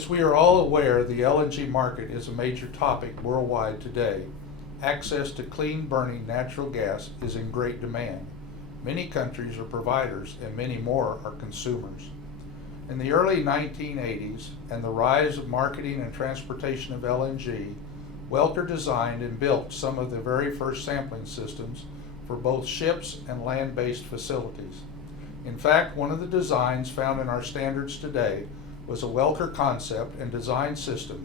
As we are all aware, the LNG market is a major topic worldwide today. Access to clean burning natural gas is in great demand. Many countries are providers and many more are consumers. In the early 1980s and the rise of marketing and transportation of LNG, Welker designed and built some of the very first sampling systems for both ships and land-based facilities. In fact, one of the designs found in our standards today was a Welker concept and design system.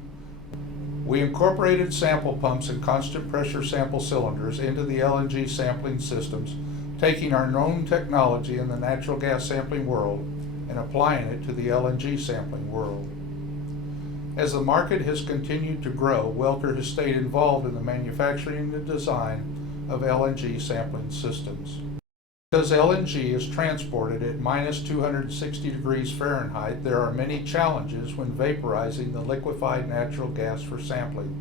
We incorporated sample pumps and constant pressure sample cylinders into the LNG sampling systems, taking our known technology in the natural gas sampling world and applying it to the LNG sampling world. As the market has continued to grow, Welker has stayed involved in the manufacturing and design of LNG sampling systems. Because LNG is transported at minus 260 degrees Fahrenheit, there are many challenges when vaporizing the liquefied natural gas for sampling.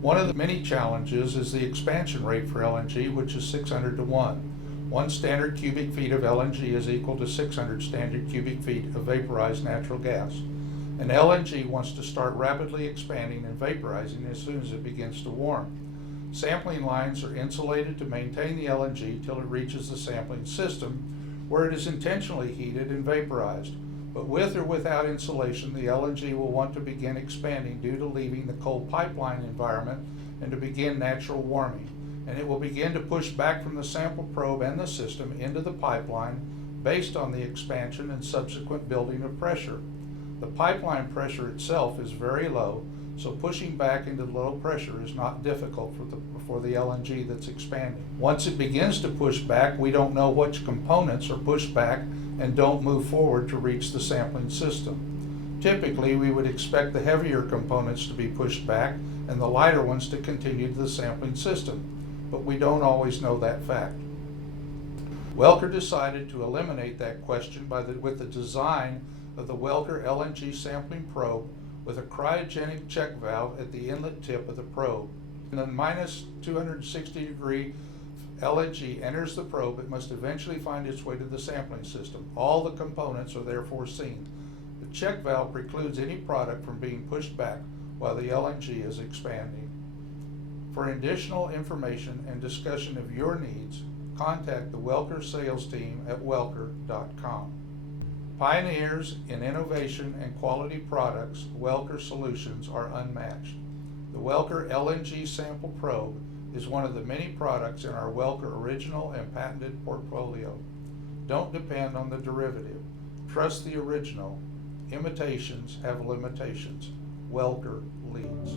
One of the many challenges is the expansion rate for LNG, which is 600 to 1. 1 standard cubic feet of LNG is equal to 600 standard cubic feet of vaporized natural gas. And LNG wants to start rapidly expanding and vaporizing as soon as it begins to warm. Sampling lines are insulated to maintain the LNG till it reaches the sampling system, where it is intentionally heated and vaporized. But with or without insulation, the LNG will want to begin expanding due to leaving the cold pipeline environment and to begin natural warming. And it will begin to push back from the sample probe and the system into the pipeline based on the expansion and subsequent building of pressure. The pipeline pressure itself is very low, so pushing back into low pressure is not difficult for the LNG that's expanding. Once it begins to push back, we don't know which components are pushed back and don't move forward to reach the sampling system. Typically, we would expect the heavier components to be pushed back and the lighter ones to continue to the sampling system, but we don't always know that fact. Welker decided to eliminate that question with the design of the Welker LNG Sampling Probe with a cryogenic check valve at the inlet tip of the probe. When the minus 260 degree LNG enters the probe, it must eventually find its way to the sampling system. All the components are therefore seen. The check valve precludes any product from being pushed back while the LNG is expanding. For additional information and discussion of your needs, contact the Welker sales team at welker.com. Pioneers in innovation and quality products, Welker solutions are unmatched. The Welker LNG Sample Probe is one of the many products in our Welker original and patented portfolio. Don't depend on the derivative. Trust the original. Imitations have limitations. Welker leads.